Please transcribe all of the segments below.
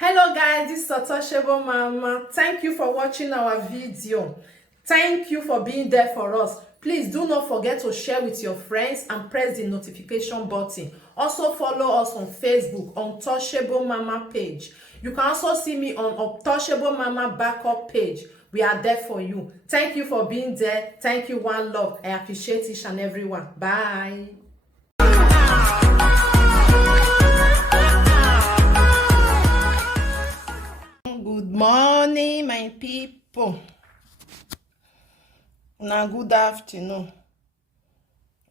Hello guys, this is Untouchable Mama. Thank you for watching our video. Thank you for being there for us. Please do not forget to share with your friends and press the notification button. Also follow us on Facebook, Untouchable Mama page. You can also see me on Untouchable Mama backup page. We are there for you. Thank you for being there. Thank you, one love. I appreciate each and everyone. Bye. Good morning, my people. Una good afternoon.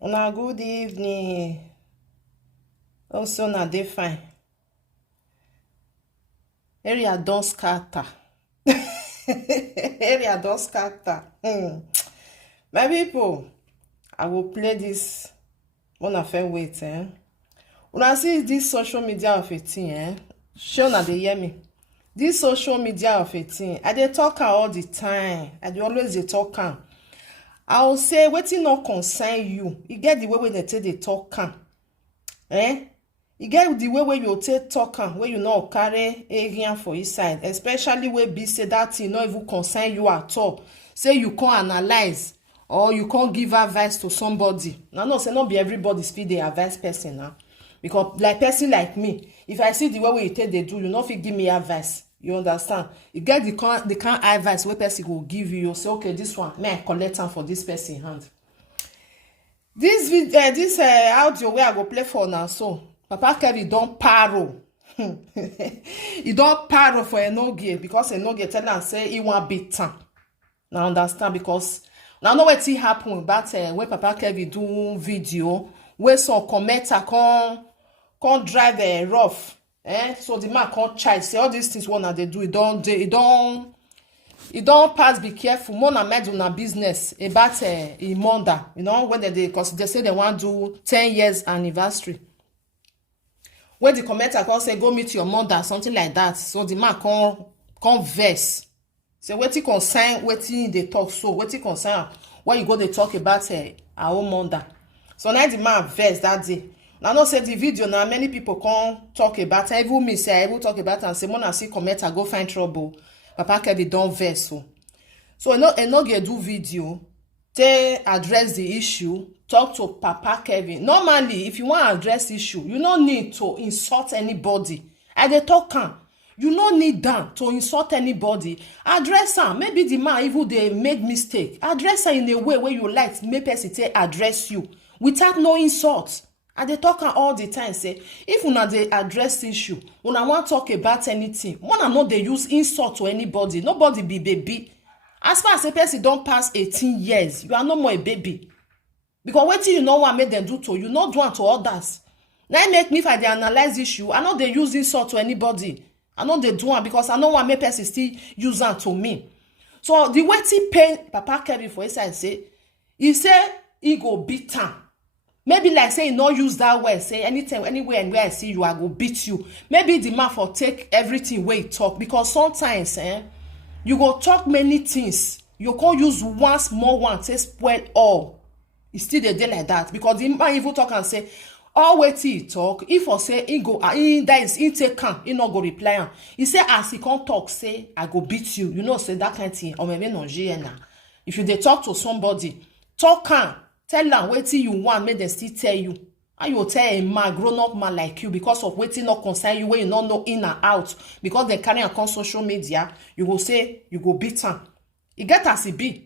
Una good evening. Also, na dey fine. Area don scatter. Area don scatter. My people, I will play this. Una fair wait, Una see this social media of a thing, Sure, na dey hear me. This social media of a thing, I dey talk all the time. I dey always dey talk am. I will say wetin no concern you. You get the way wey they take dey talk am. You get the way wey you take talk am, wey you no carry area for inside, especially wey be say that thing no even concern you at all. Say you can't analyze or you can't give advice to somebody. Now no say not be everybody fit dey advise person now. Because like person like me, if I see the way you take dey do, you no fit give me advice. You understand? You get the kind advice wey person will give you. You say, okay, this one, may I collect am for this person hand. This video, this audio where I go play for now. So, Papa Kevin don't paro. He don't paro for Enogie because Enogie tell am say he want beat am. Now understand because now know what happen about when Papa Kevin do video where some commenter come drive rough. So the man can't charge. Say all these things what they do, it don't pass. Be careful. More na mind on business about a mother. You know when they because they say they want to do 10 years anniversary. When the commenter can say go meet your mother, something like that. So the man can't verse. Say wetin concern wetin they talk so wetin concern when you go they talk about our own mother. So now the man verse that day. Now no say the video now many people can't talk about it. Even me say I will talk about it and say mona see commenter go find trouble. Papa Kevin don't verse so Enogie do video they address the issue, talk to Papa Kevin. Normally if you want to address issue, you don't need to insult anybody. I dey talk am. You no need that to insult anybody. Address am. Maybe the man even they made mistake. Address am in a way where you like make person address you without no insult. I dey talk am all the time say if una dey address issue, una want talk about anything, una no dey use insult to anybody. Nobody be baby. As far as a person don't pass 18 years, you are no more a baby. Because wetin you no want make them do to you, not do am to others. Now make me if I dey analyze issue, I no dey use insult to anybody. I know they do am because I know one make person still use am to me. So the way he pain Papa Kevin for inside say, he say he go beat am. Maybe like say he no use that word, say anytime, anywhere and where I see you, I go beat you. Maybe the man for take everything where he talk because sometimes you go talk many things. You can't use one small one to spoil all. It's still a day like that because the man even talk and say, all wetin he talk, if for say he go, that is he take am, he no go reply am. He say as he come talk, say I go beat you. You know say that kind of thing. Or maybe Enogie na. If you dey talk to somebody, talk am, tell am wetin you want, make them still tell you. And you tell a man, grown up man like you, because of wetin no concern you, when you no know in and out, because they carry am come social media, you go say you go beat am. E get as e be.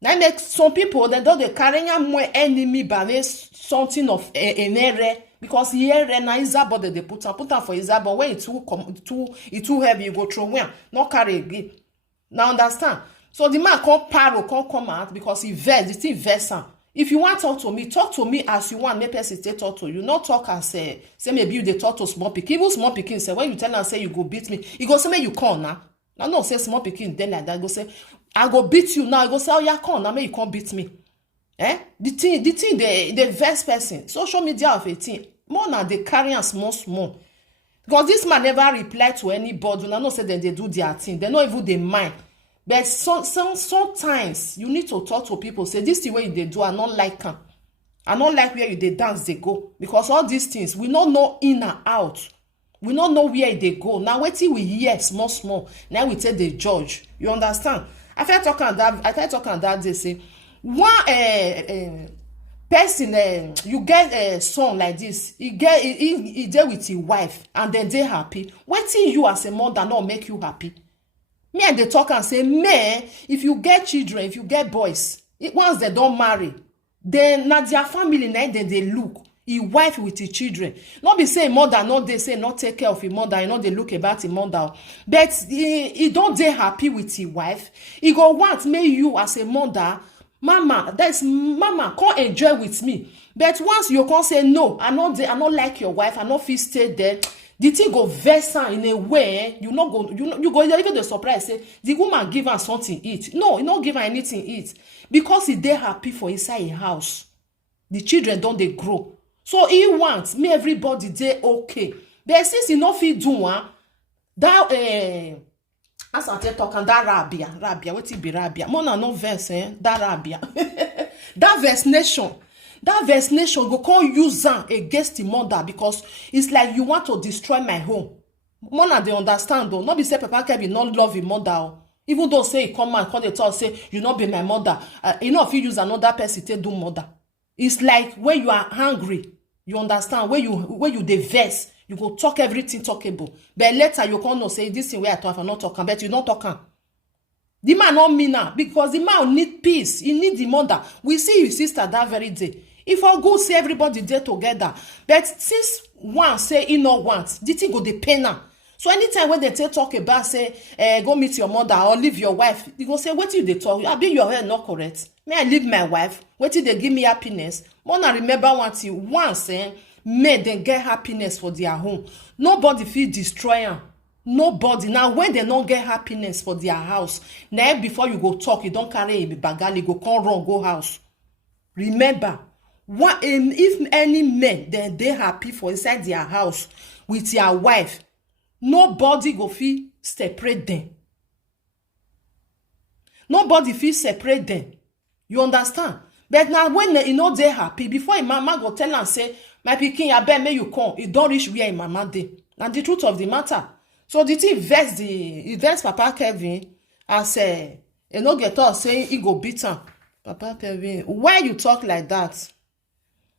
Now make some people they don't they carry more enemy by something of an error because here na Isabel they put am for Isabel when it too heavy you go throw when not carry again. Now understand? So the man can't come out because he verse the thing verse am. If you want to talk to me as you want. Make person talk to you. Not talk as say maybe you they talk to small pikin. Even small pikin say when you tell am say you go beat me, he go say make you come now. Now no say small pikin then like that go say I go beat you now. I go say, oh yeah, come now, make you can't beat me. The thing, the verse person, social media of a thing, more now they carry on small. Because this man never reply to anybody. When I know say that they do their thing, they not even they mind. But sometimes you need to talk to people. Say this the way they do. I not like them. I not like where you they dance they go because all these things we don't know in and out. we no know where they go. Now wetin we hear small. Now we take the judge. You understand? I try talking that day say one person you get a son like this, he dey with his wife and then they happy. Wetin you as a mother not make you happy? Me and they talk and say, man, if you get children, if you get boys, once they don't marry, then na their family na then they look. He wife with his children. Not be say mother, not they say not take care of his mother, you know they look about his mother. But he don't they happy with his wife. He go want me you as a mother, mama, come enjoy with me. But once you can say no, I not like your wife, I not feel stay there. The thing go vex her in a way you go even the surprise say the woman give her something eat. No, you not give her anything eat because he dey happy for inside a house. The children don't they grow. So he wants me everybody dey okay. But since he not fit do that as I tell talk and that rabia, wetin be rabia? Mona no verse that rabia. That verse nation go come use am against the mother because it's like you want to destroy my home. Mona they understand though. Not be say Papa Kevin not love his mother. Even though say he come and they talk say you not be my mother. You know if you use another person to do mother. It's like when you are hungry, you understand, when you dey vex, you go talk everything talkable. But later you can't say this thing where I talk, I'm not talking, but you not talking. The man not mean now because the man need peace. He need the mother. We see his sister that very day. If I go see everybody there together, but since one say he not want, the thing go dey pain am. So anytime when they talk about say, go meet your mother or leave your wife, you go say, what did they talk? I be your hair not correct. May I leave my wife? What did they give me happiness? Mona remember one thing, once made them get happiness for their home. Nobody feel destroy them. Nobody. Now when they don't get happiness for their house, now before you go talk, you don't carry a bagali, go come run, go house. Remember, if any men then they happy for inside their house with their wife, nobody go feel separate them. Nobody feel separate them. You understand? But now when you know they happy, before your mama go tell and say, my pikin, I bet me you come. It don't reach where your mama dey. And the truth of the matter. So the thing vex Papa Kevin and say, you know get us saying he go beat him. Papa Kevin, why you talk like that?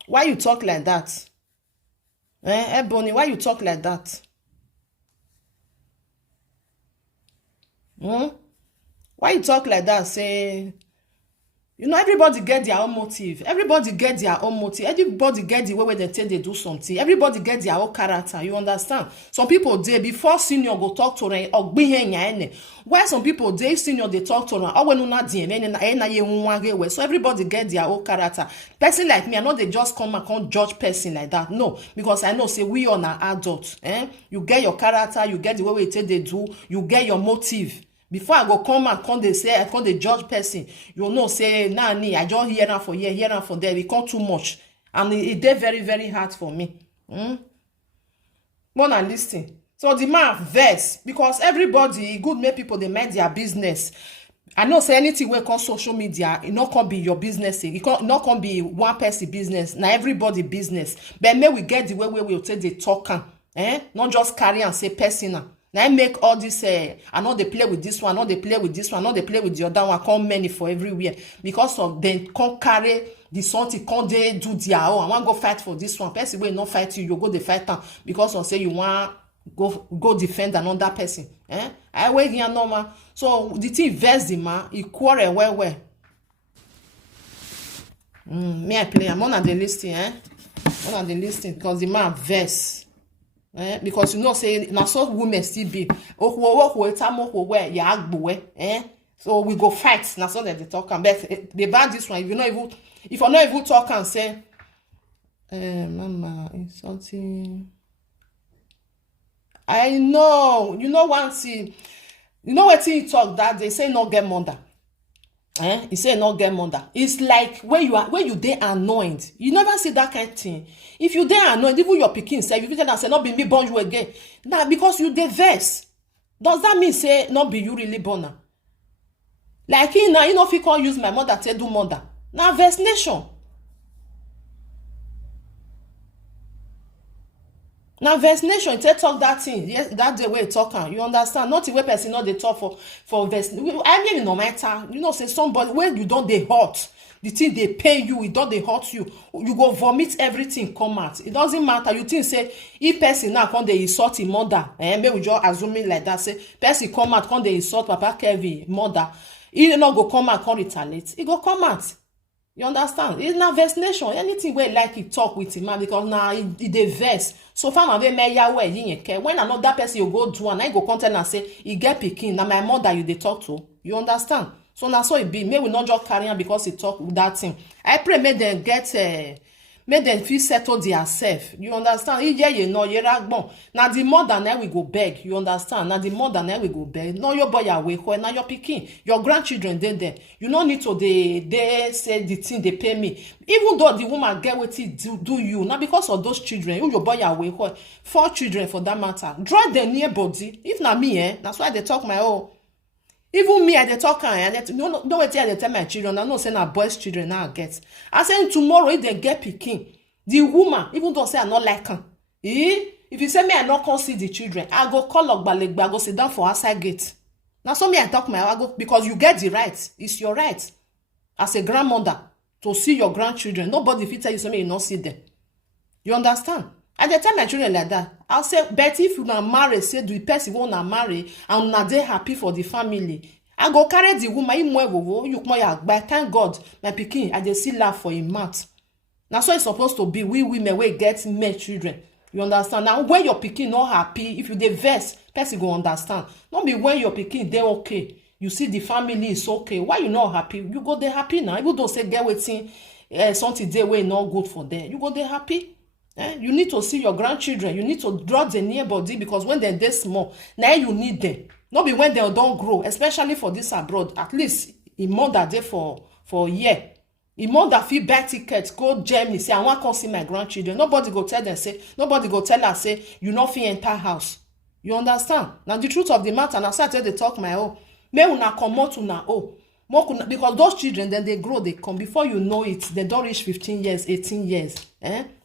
Why you talk like that? Ebony, why you talk like that? Why you talk like that? Say, you know, everybody get their own motive. Everybody get their own motive. Everybody get the way they tell they do something. Everybody get their own character. You understand? Some people they before senior go talk to them or be here. Why some people they senior they talk to them? Oh, when not DM, so everybody get their own character. Person like me, I know they just come and can't judge person like that. No, because I know say we are an adult. You get your character. You get the way they do. You get your motive. Before I go come and come they say I come the judge person, you know say nah me I just hear for here, hear for there. It come too much, and it dey very very hard for me. More than listen. So the man vex because everybody good make people they mind their business. I know say anything wey come social media, it not can be your business. It not can be one person business. Now everybody business. But may we get the way we will take the talking, not just carry and say personal. Now I make all this, I know they play with this one, I know they play with this one, I know they play with the other one, come many for everywhere. Because of them can't carry the something, can't they do their own. I want to go fight for this one. Person will not fight you, you go the fight them. Because of say you want go defend another person. I wait here normal. So the thing vex the man, he quarrel well. Me I play, I'm on the listing, on the listing because the man vex. Because you know say na so women still be so we go fight na so that they talk and but the bad this one if you're not even talk and say mama it's something I know you know one thing you know what he talk that they say no get mother. He say not get mother. It's like when you dey annoyed. You never see that kind of thing. If you dey annoyed, even your pikin say, if you tell them say not be me born you again. Now because you dey vex. Does that mean say not be you really born her? Like he now, you know if he can't use my mother to do mother. Now vex nation. Now vaccination, take talk that thing. Yes, that the way talk am. You understand? Not the way person not they talk for vaccination. I mean, no matter. You know, say somebody when you don't they hurt. The thing they pay you, it don't they hurt you. You go vomit everything come out. It doesn't matter. You think say if person now come they insult him mother, maybe we just assuming like that. Say person come out come they insult Papa Kevin mother. He not go come out come retaliate. He go come out. You understand? It's not vaccination. Anything where like you talk with him, man, because now it dey vex. So far, my very Yahweh, you care. When another person you go do and I go contact and say, "He get pikin." Now my mother you dey talk to. You understand? So now so it be. May we not just carry on because he talk with that thing. I pray may them get make them feel settled themselves. You understand? You know, now the mother now we go beg. You understand? Now the mother now we go beg. No your boy away. Now your pikin, your grandchildren there. You don't need to they say the thing they pay me. Even though the woman get what it do you. Not because of those children. You your boy away. 4 children for that matter. Draw them near body. If not me, that's why they talk my own. Even me, I dey talk and no wait till I tell my children. I know say na boys' children now get. I say tomorrow if they get pikin, the woman, even though say I not like her, if you say me I not come see the children, I go call Ogbalegba, I go sit down for outside gate. Now so me I talk my I go because you get the right. It's your right as a grandmother to see your grandchildren. Nobody fit tell you something you not see them. You understand? I dey tell my children like that. I'll say, but if you na marry, say the person who na marry, and na dey happy for the family, I go carry the woman. Thank God, my pikin, I dey see laugh for him mouth. Now so it's supposed to be. We women we get male children. You understand? Now when your pikin not happy, if you dey vex, person go understand. Not be when your pikin dey okay. You see the family is okay. Why you not happy? You go dey happy now. Even though say get wetin something dey way not good for them, you go dey happy. You need to see your grandchildren. You need to draw the near body because when they're small, now you need them. Not be when they don't grow, especially for this abroad. At least in mother there for a year. In mother feel buy tickets, go Germany, say I want to come see my grandchildren. Nobody go tell them, say, nobody go tell her, say, you not feel enter house. You understand? Now the truth of the matter, and I said they talk my own. May una come out una oh. Because those children, then they grow, they come. Before you know it, they don't reach 15 years, 18 years.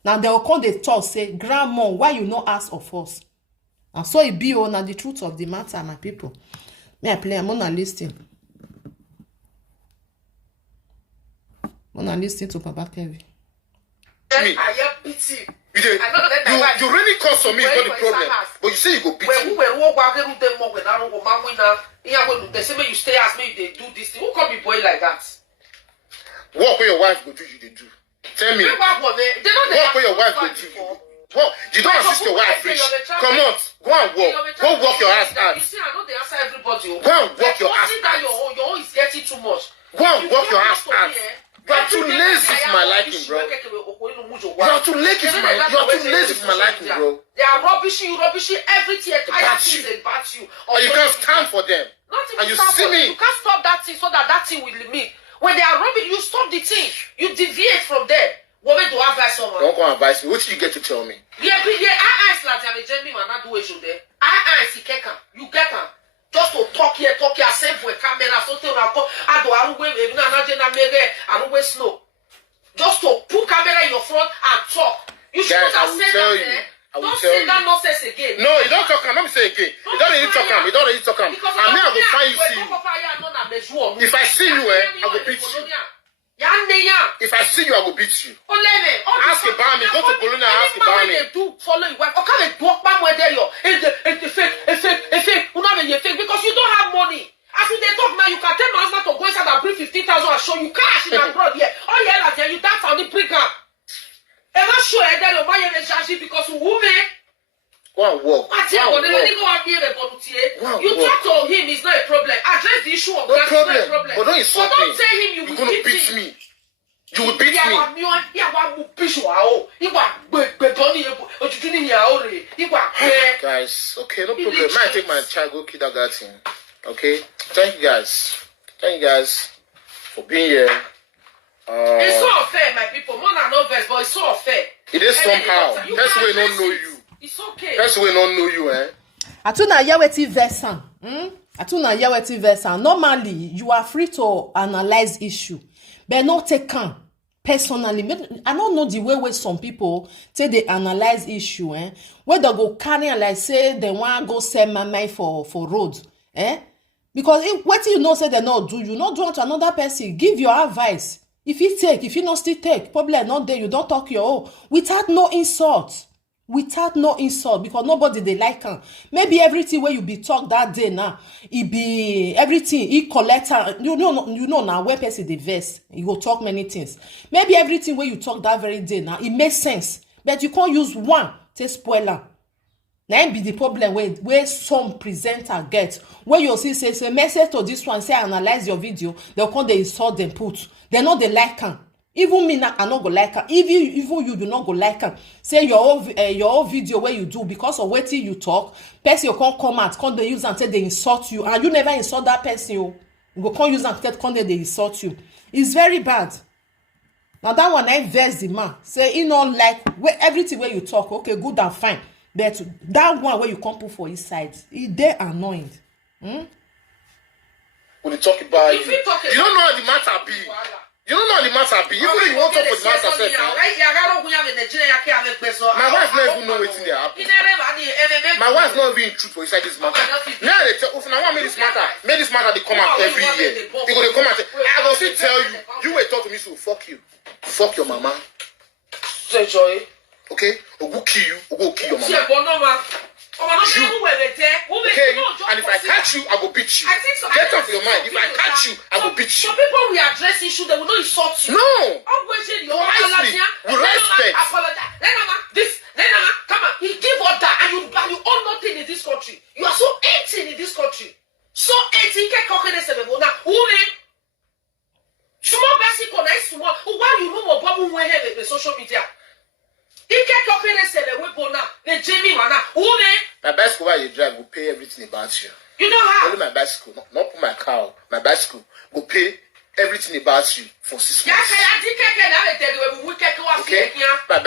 Now they will come, they talk, say, Grandma, why you not ask of us? And so it be now the truth of the matter, my people. May I play? I'm gonna listen. I'm gonna listen to Papa Kevin. I have pity. You really cause for me is not the problem. But you say you go beat me. They say you stay as me, they do this thing. Who can be boy like that? What will your wife go do you they do? Tell me. What will your wife go do? What? You don't assist your wife, Rich. Come on, go and walk. Go walk your ass out. You see, I know they answer everybody. Go and walk your ass out. Your own is getting too much. Go and walk your ass out. You are too lazy for my liking, bro. You are too lazy for my liking, bro. They are rubbishing everything. About you. And you can't stand for them. And you see me. You can't stop that thing so that thing will limit. When they are rubbing, you stop the thing. You deviate from them. What do I advise someone? Don't go and advise me. What did you get to tell me? Yeah, I ask like I'm a gentleman, not do it there. I ask you get them. Just to talk here, same for a camera, something like that. Snow. Just to put camera in your front and talk. You should not say that. Don't say that nonsense again. No, you don't talk. Let me say again. You don't need to talk. You don't need to talk. I mean, I will find you. If I see you, I will beat you. If I see you, I will beat you. Ask about me. Go to Bologna and ask about me. Follow your wife. Okay, walk back where they are. It's fake. Because you don't have money. As they talk now, you can tell my husband to go inside and bring 15,000 and show you cash in abroad. Yeah. Oh yeah, like you dance on the breaker. I'm not sure that you're buying a charge because women. Go and walk. You talk to him, it's not a problem. Address the issue of that. No problem. But don't insult me. Don't tell him you will beat me. You will beat me. Guys, okay, no problem. I take my child go kindergarten. Okay? Thank you guys for being here. It's so unfair, my people. More than no verse, but it's so unfair. It is somehow. That's why I don't know you. It's okay. That's why I don't know you, eh? Atuna yaweti versa. Atuna yaweti versa. Normally, you are free to analyze issue, but not take calm. personally, I don't know the way where some people say they analyze issue, where they go carry and like say they want to go sell my for road, because what you know say they not do, you not do to another person, give your advice. If you take, if you not still take, probably not there, you don't talk your own without no insult. Without no insult, because nobody they like am. Maybe everything where you be talk that day now, it be everything he collect. You know now where person dey vex, you go talk many things. Maybe everything where you talk that very day now, it makes sense, but you can't use one to spoil am. Now be the problem where some presenter get, where you see say message to this one, say analyze your video, they'll come they insult them put. They know they like am. Even me now, I not go like am. Even you do not go like am. Say your own video where you do because of wetin you talk, person you can't come out, can't they use and say they insult you, and you never insult that person. You go can't use and say can't they insult you. It's very bad. Now that one I vex the man. Say he not like everything where you talk, okay, good and fine. But that one where you can't put for his side, he dey annoying. When you talk about you don't know how the matter be. You don't know how the matter be. Even if you want to talk about the matter, my wife not even know what's in there happen. My wife not even in truth for inside this matter. Now they tell, if I want make this matter they come out every year. They go they come out. I will still tell you. You will talk to me, so fuck you, fuck your mama. Okay, or go kill you, or go kill your mama. You. Okay, and if I catch you, I will beat you. Get off your mind. If I catch you, I will beat you. So people will address issue, they will not insult you. No. Wisely, with respect. Apologize. Come on. He give order, and you own nothing in this country. You are so 18 in this country. So 18, you can't conquer this. Now, who small basic on nice small. Why you know more problem when the social media? My bicycle while you drive will pay everything about you. You know how? Only my bicycle, not my car. My bicycle will pay everything about you for 6 months. Okay? My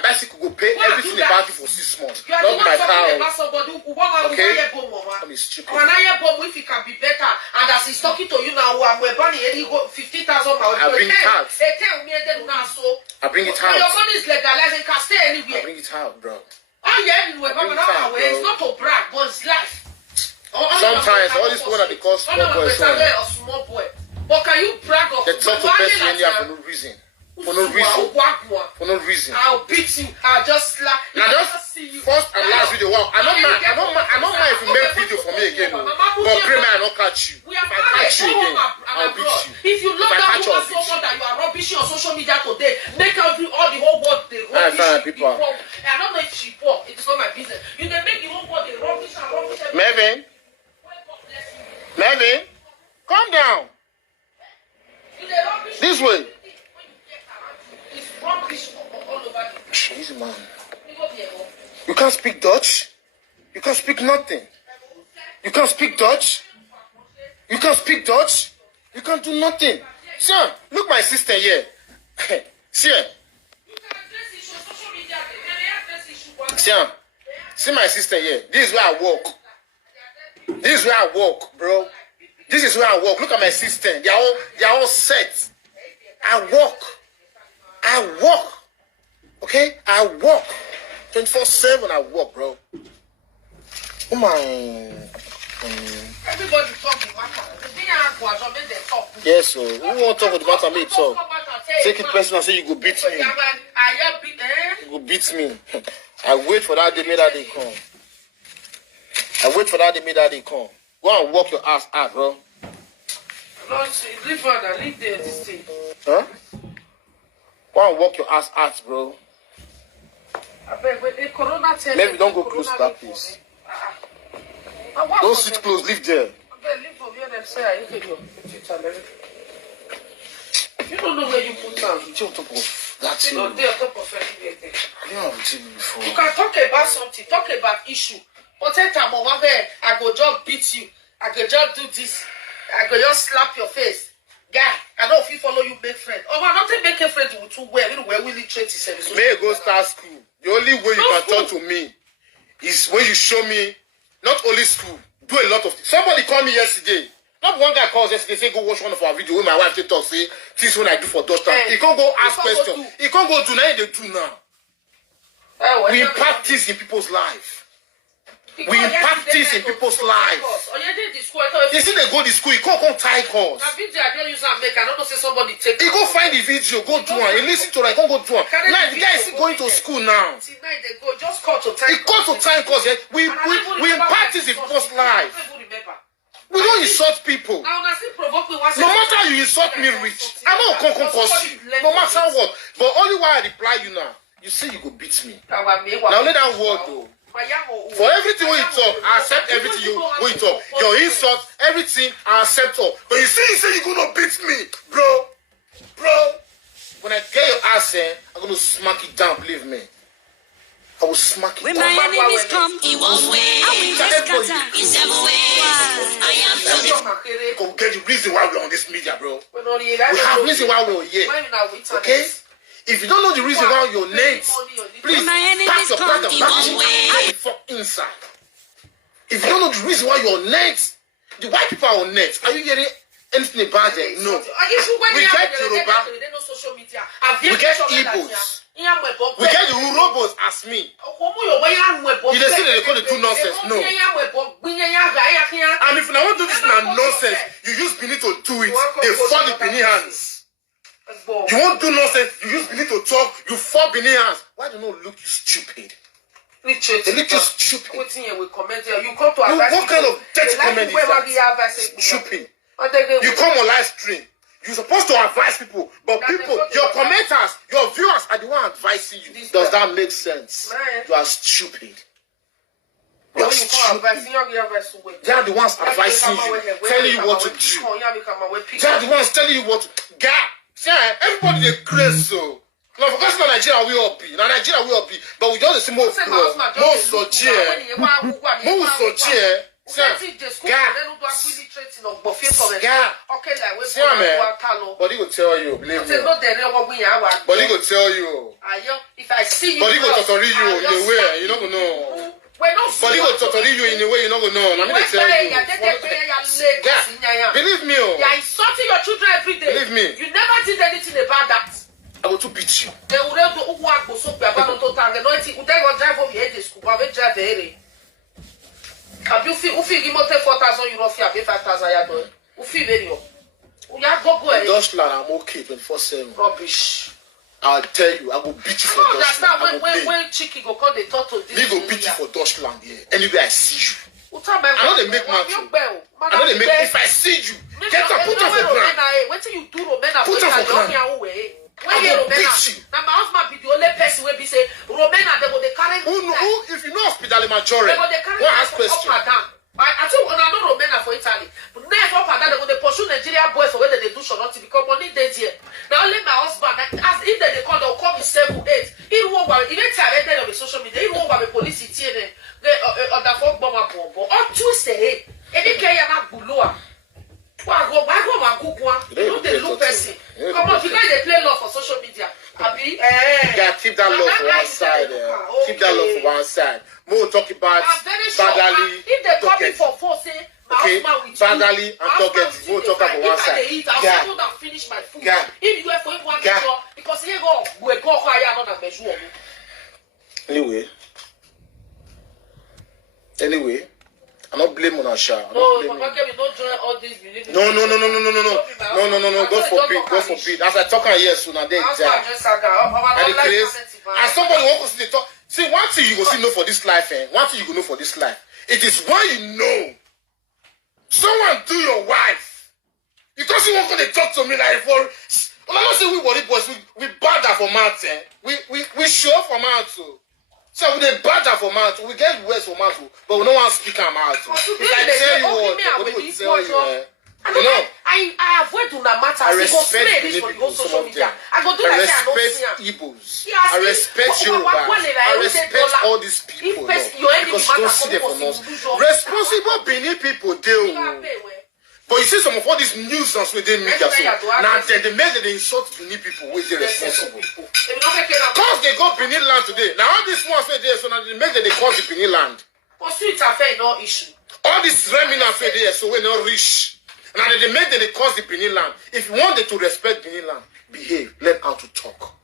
bicycle will pay everything about you for 6 months. You are not my car. Okay? If it can be better, and as he's talking to you now, I'm 50,000. I bring it out. I bring it out. Your money is legalized, it can stay anywhere. I bring it out, bro. It's not to brag, but it's life. Sometimes all these people that they call small boy. But can you brag of they talk to person in there for no reason. For no reason. I'll beat you. I'll just slap. Now just see you. First and last video. Wow. I don't mind if you make video for me again. But pray me I not catch you. If I catch you again, I'll beat you. If you love that woman so much that you are rubbishing on social media today, make all the whole world the rubbish. People. I don't know if she poor. It's not my business. You can make the whole world the rubbish and rubbish. Melvin, calm down. This way. Easy man. You can't speak Dutch. You can't speak nothing. You can't speak Dutch. You can't speak Dutch. You can't do nothing. Sir, look my sister here. See her. See my sister here. This is where I walk. This is where I walk, bro. This is where I walk. Look at my sister. They are all set. I walk. Okay? I walk. 24/7 I walk, bro. Oh my. Everybody talking matter. Yes, sir. Who won't talk with the matter? Me talk. Take it personal, say you go beat me. You go beat me. I wait for that day, may that day come. Go and walk your ass out, bro. No, leave further. Leave there, this thing. Huh? Go and walk your ass out, bro. Maybe don't go close to that place. Don't sit close, leave there. You don't know where you put them. That's you know, they're on top of everything. I didn't have a TV before. You can talk about something, talk about issue. But I go just beat you. I go just do this. I go just slap your face. Guy, I don't know if you follow you make friend. Oh, I don't think make a friend with two well. You know where we literate service. May I go start school. The only way you can talk to me is when you show me not only school, do a lot of things. Somebody called me yesterday. Not one guy calls yesterday, say, go watch one of our videos where my wife talk, say, this one I do for Dutchland. He can't go ask questions. He can't go do now, they do now. We impact this in people's life. We impact this in people's lives. You see, they go to school, he can't come tie calls. He go find the video, go do one. He listen to it, he can't go do one. Now, the guy is going to school now. He calls to time calls. We impact this in people's lives. We don't insult people. No matter you insult me rich, I know I can't cause you. No matter what. But only why I reply you now, you say you go beat me. Now let that word though. For everything when you talk, I accept everything when you talk. Your insults, everything, I accept all. But you say you're gonna beat me, bro. When I get your ass I'm gonna smack it down, believe me. I will smack it when down. My enemies come, he won't win. I will get the reason why we're on this media, bro. We have reason why we're here. Okay? If you don't know the reason why you're names, please pack your bag and back fuck inside. If you don't know the reason why you're next, the white people are on net. Are you hearing anything about them? No. We get Yoruba. We get Igbos. We get the Urobos as me. You don't see that they call it too nonsense. No. And if you want to do this nonsense, you use Benin to do it. They fall the Benin hands. You won't do nonsense, you use Benin to talk, you fall Benin hands. Why do you not look you stupid? They look you stupid. You come to what kind of dirty comment is that? Stupid. You come on live stream. You're supposed to advise people, but people, your commenters, your viewers are the one advising you. Does that make sense? You are stupid. You are stupid. They are the ones advising you, telling you what to do. They are the ones telling you what to do. Everybody they crazy so. Now for because Nigeria we all be. Now Nigeria we all be. But we just see more so but he will tell you, believe me. But he will tell you. If I see you, but he will tell you in the way you don't know. But he will tell you in the way you don't know. I'm going to tell you. Believe me. You are insulting your children every day. Believe me. You never did anything about that. I will to beat you. Dutchland, I'm okay 24/7. Rubbish. I'll tell you, I will beat you for Dutchland. When Chicky go come, they talk to this. Me go beat you for Dutchland, yeah. Anyway, I see you. I know they make man too. I know they make. If I see you, get up, put up for ground. What do you do, Romena? Put up for ground. I will beat you. Now my husband be the only person where be say Romena they go they carry. Who if you know hospital majority? They go they carry. One ask question. I think when I know Romena for Italy, but never up and down they go they pursue Nigeria boys for where they do shorty because money they here. Now only my husband as if they call they'll come in 7, 8. He won't worry. Even tell them on the social media. He won't worry. Police here they the fuck bomb bomb. Or two say any guy not below. Why go my cook one? You know they look person. Come on, you guys they play love for social media. Abi, yeah, keep that love for one side. Keep that love for one side. More talk about Badali. If they come in for force, say okay, Badali and Target. More talk about one side. I'll not finish my food. If you have for one measure, because here go we go higher not measure. Anyway, I'm not blaming on Asha. No, Papa Kevin, don't join all this belief. No. God forbid. As I talk on here soon, and then and somebody won't go see the talk. See, one thing you go see know for this life, one thing you go know for this life. It is when you know someone do your wife. Because you won't go to talk to me like for. I'm not saying we worry boys, we bad that for mouth, we show for mouth too. So we dey bad for mouth, we get words for mouth, but we don't want to speak our mouth. If I tell you what, we will tell you. You know, I avoid to that matter. I respect people, some of them. I respect Igbos. I respect Yoruba. I respect all these people. Because you don't see them for us. Responsible Benin people do. But you see some of all these nuisance within media, so now they make that they insult Benin people with the responsible. Because they got Benin land today. Now all these ones were there, so now they make that they cause the Benin land. All this remnants were there, so we're not rich. Now they make them they cause the Benin land. If you want them to respect Benin land, behave. Learn how to talk.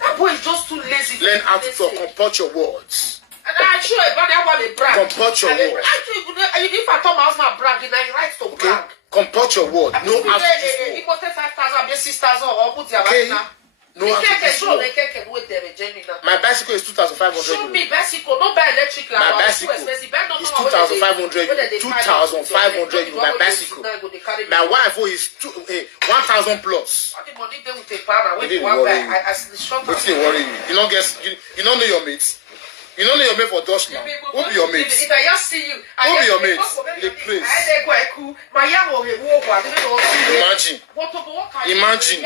That boy is just too lazy. Learn how to talk. Comport your words. And I'm sure about that one they brag. Comport your words. Actually, if I told my husband bragging, then he likes to brag. Comport your word. No how to speak. He posted 5,000, 6,000, or put your no how to my bicycle is 2,500. Show me bicycle, not buy electric. My bicycle is 2,500. 2,500. My bicycle. My wife is 1,000 plus. What did worry you? You don't get. You don't know your mates. You don't know your mate for Dutch now. Who be your mates? If I just see you, who be your mates? The place. Imagine.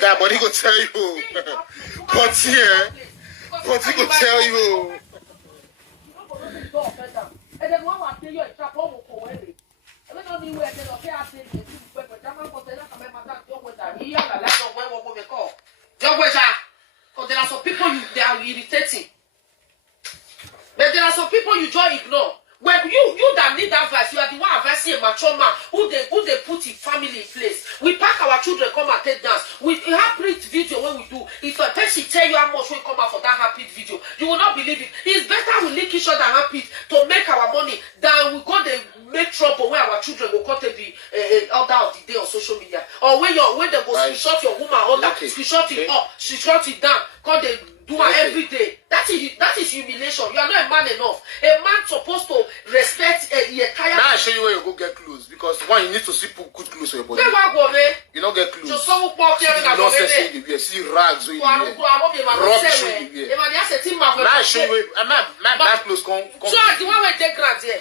That body go tell you. But here, but he go tell you. Because there are some people they are irritating. But there are some people you just ignore. When you that need that advice, you are the one advising a mature man who they put in family in place. We pack our children, come and take dance. We happy video when we do. If a person tell you how much we come out for that happy video, you will not believe it. It's better we link each other happy to make our money than we go to make trouble where our children will come to be order of the day on social media. Or when they go screenshot your woman under, screenshot it up, screenshot it down, because they do it every day. That is humiliation. You are not a man enough. A man supposed to respect now I show you where you go get clothes, because one, you need to see good clothes for your body. You don't get clothes. See the nonsense you wear, see rags you wear, rubbish you wear. Now I show you where my bad clothes come. So the one where they grant here,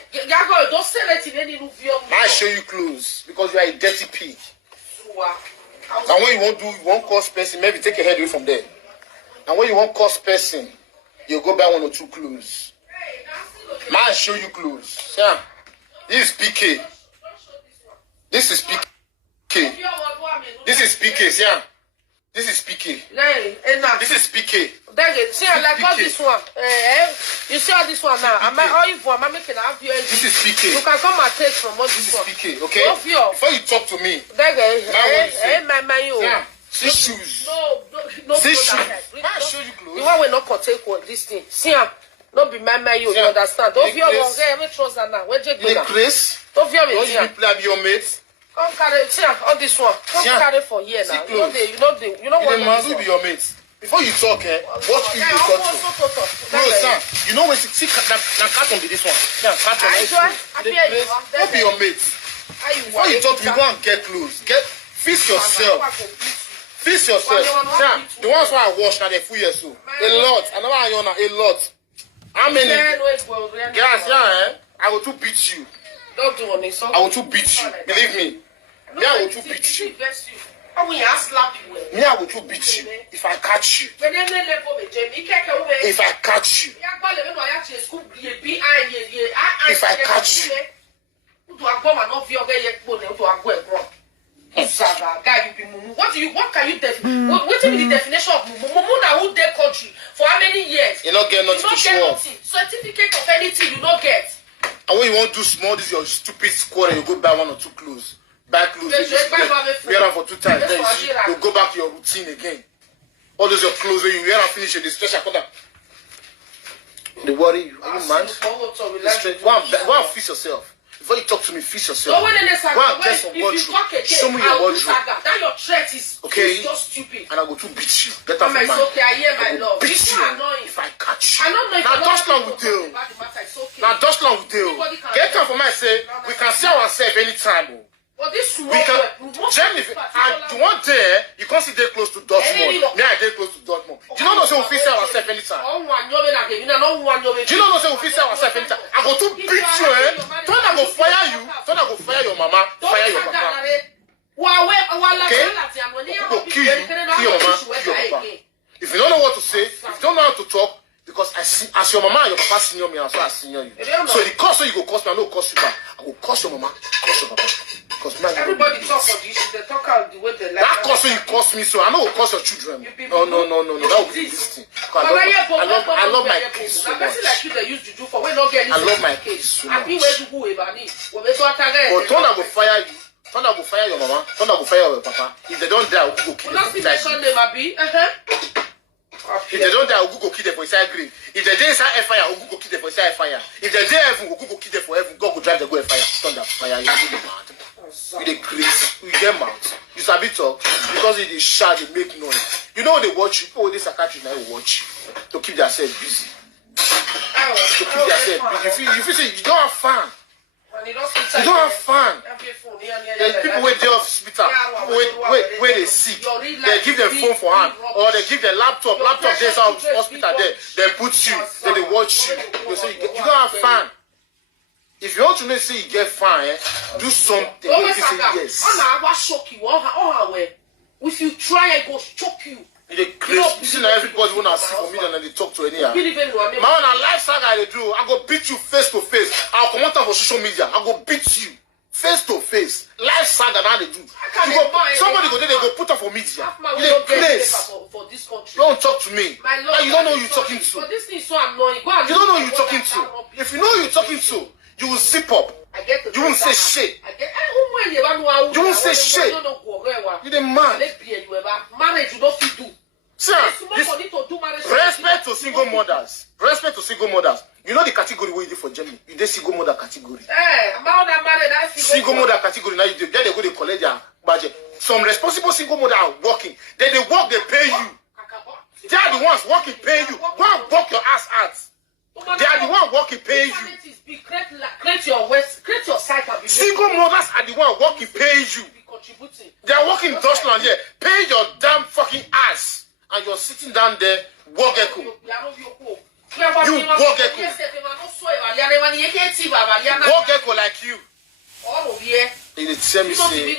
don't sell it in any new view. Now I show you clothes because you are a dirty pig. And when you won't cause person, maybe take your head away from there. And when you won't cause person, you go buy 1 or 2 clothes. Now I show you clothes. Yeah. This is PK. This is PK. This is PK. Yeah. This is PK. This is PK. See, I like all this one. You see all this one now. I'm making a view. This is PK. You can come and take from all this one. This is PK, okay? Before you talk to me, see shoes. No. See shoes. I show you clothes. The one will not take this thing. See, don't be my you understand. Don't fear your every trouser now. Where you go? Chris. Don't fear me. Don't you play your mates? Come carry, all this one. Come carry for here now. You know what? The man will be your mates. Before you talk, what you talk to? No, sir. You know when you see that carton be this one. Yeah, carton. Don't be your mates. Before you talk, you go and get clothes. Feast yourself. Feast yourself. Yeah, the ones who I wash now, they're full years old. A lot. Another iron, a lot. How many? Yes, yeah, I will to beat you. Don't do on so. I will to beat you. Believe me. Me, I will to beat you. Me, I will to beat you. If I catch you. If I catch you. If I catch you. What can you define? What is the definition of mumu? Mumu na who dey country for how many years? You not get nothing to show off. Certificate of anything you not get. And when you want to do small, this is your stupid squad, and you go buy 1 or 2 clothes. Buy clothes. Wear them for 2 times. Then you go back to your routine again. All those your clothes when you wear and finish the special color. They worry you. Are you mad? Go and fix yourself. Before you talk to me, fix yourself. Go and get some wardrobe. Show me your wardrobe. That your threat is just stupid. And I go to beat you. Get out of my mind. Okay, I hear my love. Beat you if I catch you. I don't know if now Dutchland will deal. Now Dutchland will deal. Get out of my say. We can see ourselves anytime. But this we can. Germany, and the one there, you can't see they close to Dortmund. Me, I dey close to Dortmund. Do you not know say we fit sell ourselves anytime? Do you not know say we fit sell ourselves anytime? I go to beat you, Don't I go fire you? Don't I go fire your mama? Fire your papa? Okay? Go kill you. Kill your mama. Kill your papa. If you don't know what to say, if you don't know how to talk, because I see, as your mama and your papa senior me, as well I senior you. So the cost you go cost me, I no cost you back. I will cost your mama, cost your papa. Everybody talk for this, they talk out the way they like. That cost you cost me, so I know will cost your children. No. That will be this thing. because I love my kids so much. I love my kids so much. But Thunder will fire you. Thunder will fire your mama. Thunder will fire your papa. If they don't die, we'll go kill them. If they don't die, we'll go kill them for inside grave. If they dey inside fire, we'll go kill them for inside fire. If they dey heaven, we'll go kill them for heaven. God will drive them go fire. Thunder fire you. You mad. You dey crazy. You get mad. You sabi talk because it is shout, they make noise. You know they watch you. People with this psychiatrist now will watch you to keep themselves busy. To keep themselves busy. You feel say you don't have fun. You don't have fun. There's people wait there hospital, wait they sick. They give them phone for hand, or they give them laptop. Laptop there's hospital there. They put you, then they watch you. They say you don't have fun. If you want to say you get fun, do something. You say yes. If you try, I go choke you. They crazy. You see now everybody wanna see for me and they talk to anyhow. Man, a life saga I do. I go beat you face to face. I'll come out for social media. I go beat you face to face. Life saga now they do. Somebody go there, they go put up for media. You dey place. Don't talk to me. Now you don't know who you're talking to. But this thing is so annoying. You don't know who you're talking to. If you know who you're talking to, you will zip up. You won't say shit. You won't say shit. You're the man. Marriage you don't fit do. Sir, respect to single mothers. Respect to single mothers. You know the category where you do for Germany. You did single mother category. Single mother category. Now you do. Then they go to collect their budget. Some responsible single mother are working. Then they work, they pay you. They are the ones working, pay you. Go and work your ass out. They are the ones working, pay you. Create your waist, create your side. Single mothers are the ones working, pay you. They are working in Deutschland here. Pay your damn fucking ass. And you're sitting down there, work echo. You work echo. Work echo like you. You did tell me say, you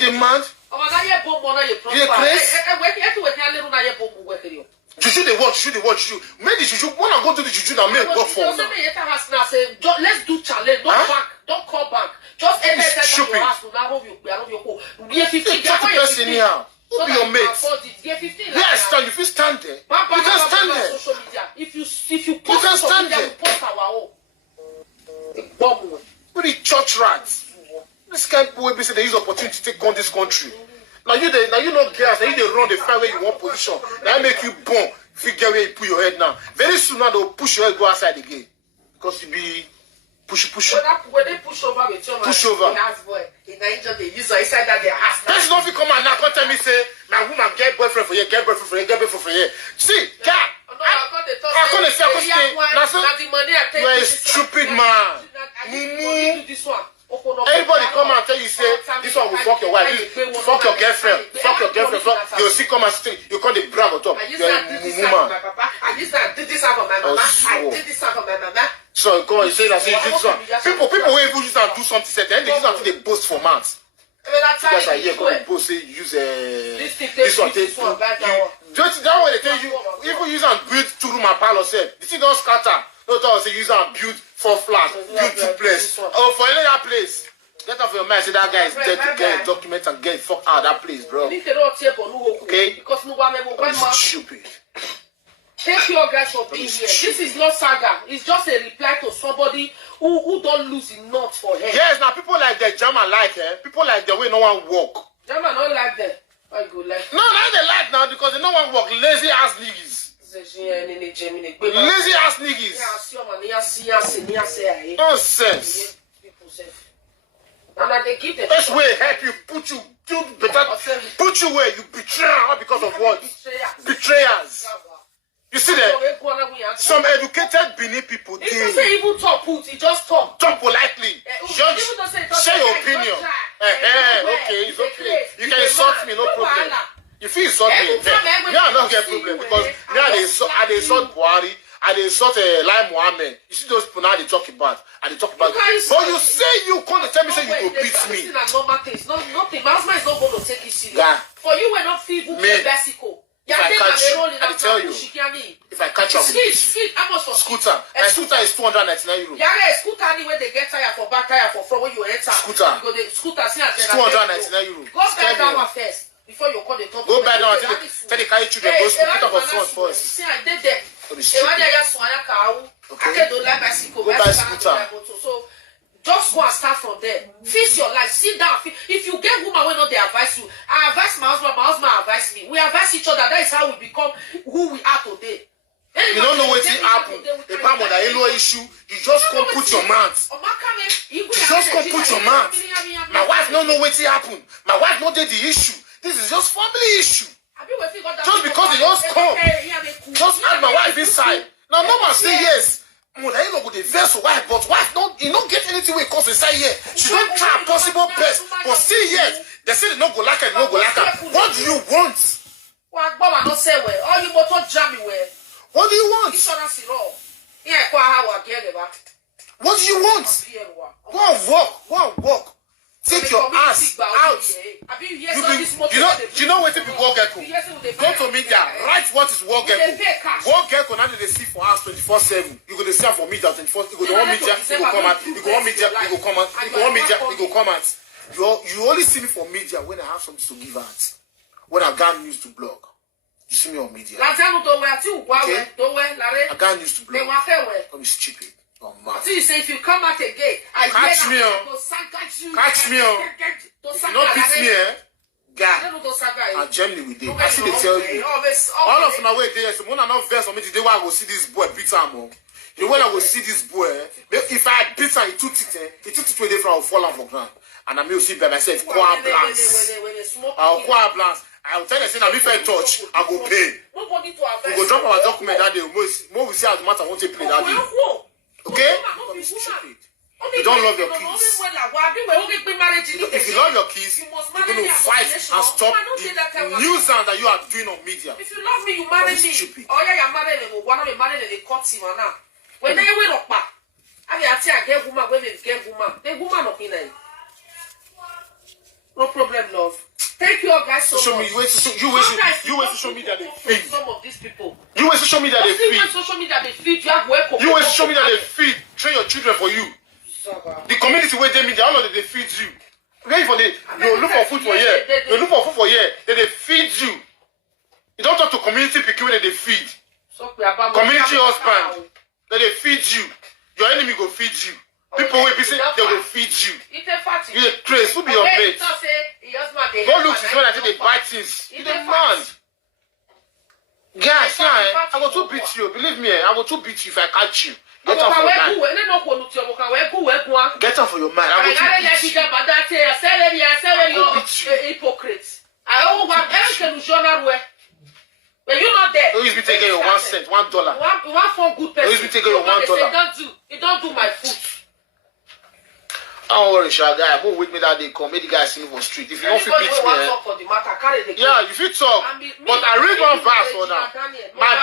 did mad? You did crazy? Juju they watch, you. Make the juju. When I go to the juju, now make work for now. Let's do challenge. Don't call back. Just it's stupid. Who be your mate? Yes, stand. If you stand there, you can stand there. If you can stand there. What the church rats? This kind of people say they use opportunity to take on this country. Now you know girls, now you they run the find where you want position. Now make you born. If you get where you put your head now. Very soon now they'll push your head go outside again. Because you be push. When they push over with your push over. In Nigeria they use inside that they ask. That's not if you come and now come tell me say my woman get boyfriend for you, get boyfriend for you. See, God. I can't say you are a stupid man. Everybody come and tell you say this one will fuck your wife, fuck your girlfriend. You'll see come and say you call the brag on top. You're a woman. I did this for my mama. I did this for my mama. So come and say that say this one. People will even use that do something. Then they use that to boast for months. You guys are here come boast say use this one. Just that way they tell you even use and build 2-room and parlor set. The thing don't scatter. No talk say use and build 4 flats, build 2 places. Oh, for any other place. Get off your mind, say that guy is dead to get a document and get fuck out of that place, bro. Okay? That's stupid. Thank you guys for being here. This is not saga. It's just a reply to somebody who don't lose enough for him. Yes, now people like that German like people like the way no one walk. German don't like them. I go like. No, they like now because they no one walk. Lazy ass niggas. Lazy ass niggas. Nonsense. That's way help you put you do better. Put you where you betray all because of what? Betrayers. You see that? Some educated Benin people did. He doesn't say even talk put, he just talk. Talk politely. Judge, share your opinion. Okay, it's okay. You can insult me, no problem. If you insult me, me I don't get problem because me I dey insult Buhari, I dey insult Lai Mohammed. You see those people now they talk about, and they talk about. But you say you come to tell me say you go beat me. Nothing. My husband is not going to take it serious. Yeah. For you, we're not feeble. Basico. If I catch you, I tell you. If I catch you, skid. How much for scooter? My scooter is 299 euros. Yeah, scooter anyway they get tire for back, tire for front when you enter. Scooter. You go the scooter see as 299 euros. Go get that one first. before you call the top. Go back now and tell the carry children go school, put up for front first. See, I did that. Okay. Go buy scooter. So just go and start from there. Fix your life. Sit down. If you get woman when not they advise you, I advise my husband advise me. We advise each other. That is how we become who we are today. You don't know what happened. The palm of the yellow issue, you just come put your mouth. You just come put your mouth. My wife don't know what happened. My wife not did the issue. This is just family issue. Just because they just come, just add my wife inside. Now, no man say yes. Mother, you know, go the vessel wife, but wife don't, you don't get anything when it comes inside here. She don't try possible best, but still yet, they say they don't go like it, no go like it. What do you want? What do you want? What do you want? Go and walk. Take your ass out. You know what people Work Gecko? Go to media, write what is Work Gecko. Work Gecko now they see for us 24/7. You go to see for media 24. You go to one media, you go come out. You go one media, you go come out. You go one media, you go come out. You only see me for media when I have something to give out. When I got news to blog. You see me on media. Okay? I got news to blog. Don't be stupid. Oh, man. So you say if you come out again, catch me on. Catch me on. If you not beat me, guy. And Germany we did. I see they tell you. All of them way there. So when I not verse on me today, I go see this boy beat him. You know when I go see this boy, if I beat him, he took it where they from fall on for ground. And I may see by myself, quiet blance. I'll quiet blance. I will tell you, say, if I touch, I go pay. We go drop our document that day. More we see as matter won't take play that day. Okay? Don't be stupid. You don't love your kids. If you love your kids, you're going to fight and stop the nuisance that you are doing on media. If you love me, you marry me. Oh, yeah, you're married. One of you married, they cut him now. When they went up back, I get woman, when they get woman, they woman up in there. No problem, love. Thank you all guys so much. You wait to show me that they feed. Some of these people. You wait to show me that they feed. Social media they feed. You have work. You wait to show me that they feed. Train your children for you. The community where they meet, all of them they feed you. Wait for the you look for food for here. You look for food for here. They feed you. You don't talk to community people when they feed. Community husband. They feed you. Your enemy go feed you. People will be saying they will feed you. You a trace. Who be your mate? Go look this one until they buy things. You the man. Guys, I go to beat you. Believe me, I go to beat you if I catch you. Get up for your mind. Get up for your mind. I go to beat you. I go beat you. Hypocrite. I don't want everything journal where. But you're not there. Always be taking your 1 cent, $1. You want for good person. Always be taking your $1. You don't do my food. Don't worry, shy guy. Won't wait me that day come. Make the guy see me on the street. If you don't feel beat me, yeah, you feel talk. But I read one verse for now. My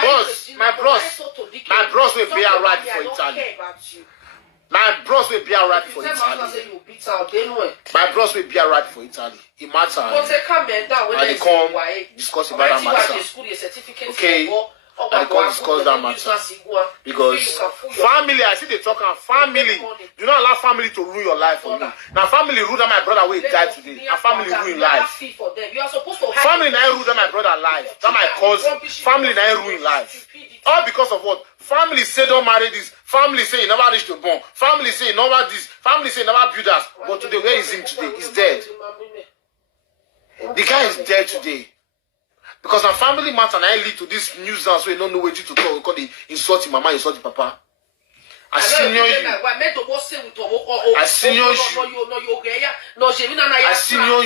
bros will be alright for Italy. My bros will be alright for Italy. My bros will be alright for Italy. It matters. And they come discuss about that matter. Okay. And they can't discuss that matter. Because family, I see they talk about family. Do not allow family to ruin your life for you. Now family ruin that my brother will die today. And family ruin life. Family now ruin that my brother life. That my cousin. Family now ruin life. All because of what? Family say don't marry this. Family say you never reach the bone. Family say you never this. Family say you never build us. But today, where is him today? He's dead. The guy is dead today. Because our family matter now lead to this nuisance where you don't know what to talk because they insult your mama, insult your papa. I senior you. I senior you. I senior you. I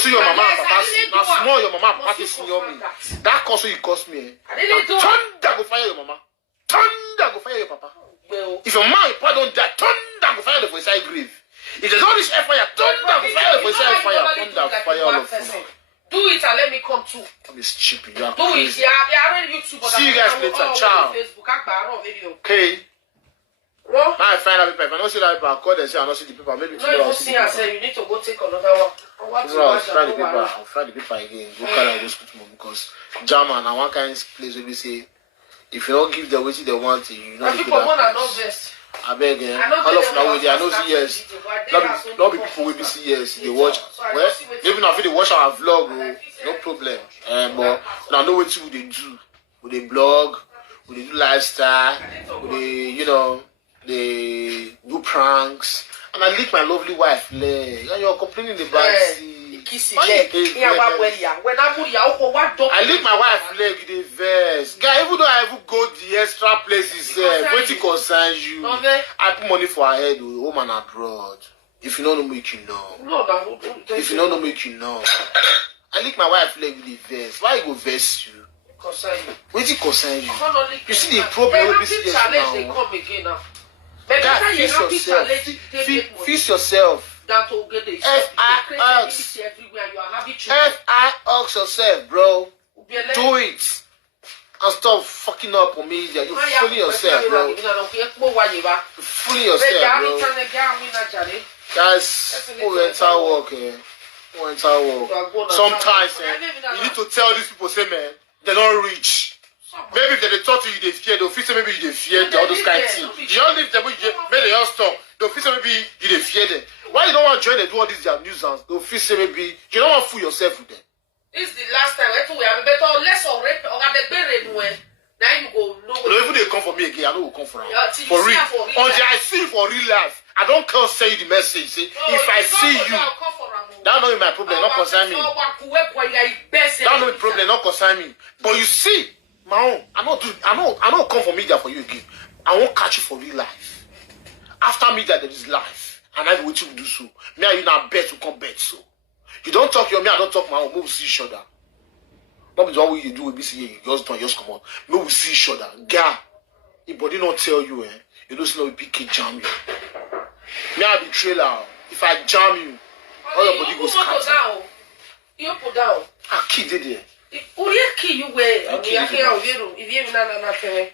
see your mama and papa. Now small your mama and papa senior me. That cost you cost me. Thunder go fire your mama. Thunder go fire your papa. If your mama and papa don't die, thunder go fire them for inside grave. If they don't reach fire, thunder go fire them for inside fire. Thunder go fire all of them. Do it and let me come too. I'm stupid. You are do crazy. It. Yeah, already YouTube. See you guys later. Ciao. Okay. What? Now I find out people. If I don't see that people, I'll call them say I don't see the people. Maybe tomorrow I'll see the people. You need to go take another one. Tomorrow I'll try the paper. I'll try the paper again. Go carry and go school tomorrow because German and one kind of place where we say if you don't give them what they want, you know. People want to know best. I beg you. I know All of they now don't with you. I know understand see yes. the video, but they are so Not be people will be see yes. They watch. So I Well, don't see what maybe you not they watch our vlog. like No problem. But now know what they do. With they blog, with they do lifestyle, with they they do pranks. And I lick my lovely wife leg. And you're complaining about kissy why leg. you hate Yeah, leg? when I put ya, what dog? I lick my wife leg in the verse. Guy, even though I even go the extra places, waiting concerns you. Okay. I put money for her head, home and abroad. If you don't know, make you know. No. If you don't know, make you know. I lick my wife leg in the verse. Why you go verse you? Concern you. Waiting concern you. You see the problem with this challenge they now. come again now. But God, better you fix happy yourself. challenge Fix yourself. than to get the F-I-X. everywhere. You are happy children. F-I-X yourself, bro. Do it. And stop fucking up on media. You're fooling yourself, bro. You're fooling yourself, bro. Guys, who enter work, Who enter work. Sometimes, you need to tell these people, say, man, they're not rich. Maybe if they talk to you, they fear. They'll feel say maybe you they fear all those kind of things. You don't leave them, maybe they all stop. They'll feel say maybe you they fear them. Why you don't want to join them do all these their nuisance? They'll feel say maybe you don't want to fool yourself with them. This is the last time we have better less or rape or have the rape when now you go no. No, even they come for me again, I know will come for them. Yeah, for real. Until I see you for real life, I don't care say the message. See, if I see you, that not be my problem, not concern me. That not be problem, not concern me. But you see. My own, I don't come for media for you again. I won't catch you for real life. After media, there is life. And I will wait to do so. Me and you now bet to come bet so. You don't talk your me, I don't talk my own. We will see each other. Not the one way you do with BCA, you just don't just come on. We will see each other. Girl, if body not tell you, you don't know if PK jam you. Me I be trailer. If I jam you, all your body goes scatter. You put down. I kid it there. Uriaki you way on the Akia Viru, if you na nothing.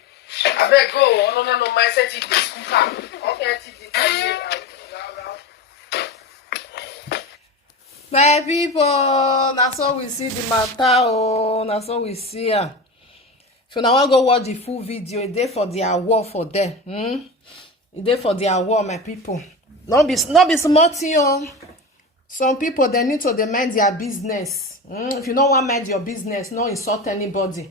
I better go, no, my set it this cooker. Okay, My people, that's how we see the matter. Oh, that's how we see her. If you now want to go watch the full video, it's there for their war for them. It's there for their war, my people. Not be smart, oh. Some people, they need to mind their business. If you don't want to mind your business, don't insult anybody.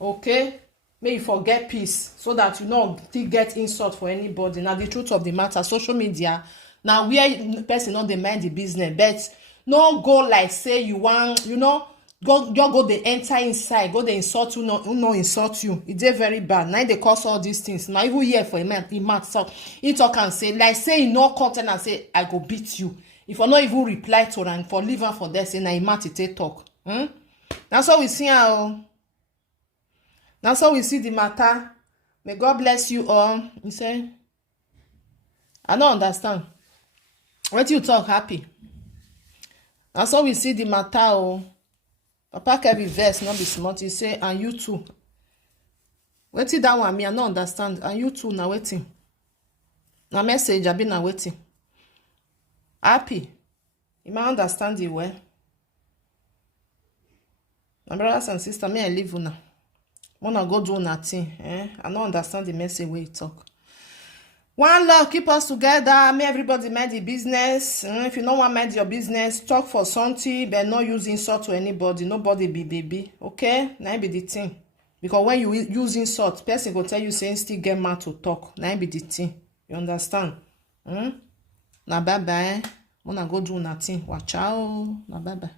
Okay? May you forget peace so that you don't still get insult for anybody. Now, the truth of the matter, social media, now where person not mind the business, but no go like say you want, go they enter inside, go they insult you, no insult you. It's very bad. Now they cause all these things. Now even here for a man, so he talk and say, like say in no content and say, I go beat you. If I not even reply to her and for leave her for this, say na imate talk. That's how we see her. That's how we see the matter. May God bless you all. You say, I don't understand. What you talk happy? That's how we see the matter. Oh, Papa can be verse, not be smart. You say, and you too. Waiting that one, me I don't understand. And you too now waiting. Na message I been now waiting. Happy. You might understand the way. My brothers and sisters, me I leave now. Wanna go do nothing. I don't understand the message where you talk. One love, keep us together. May everybody mind the business. If you don't want to mind your business, talk for something, but not use insult to anybody. Nobody be baby. Okay? Now be the thing. Because when you use insult, person go tell you saying still get mad to talk. Now be the thing. You understand? Na bye bye. Wanna go do nothing. Watch out. Na bye bye.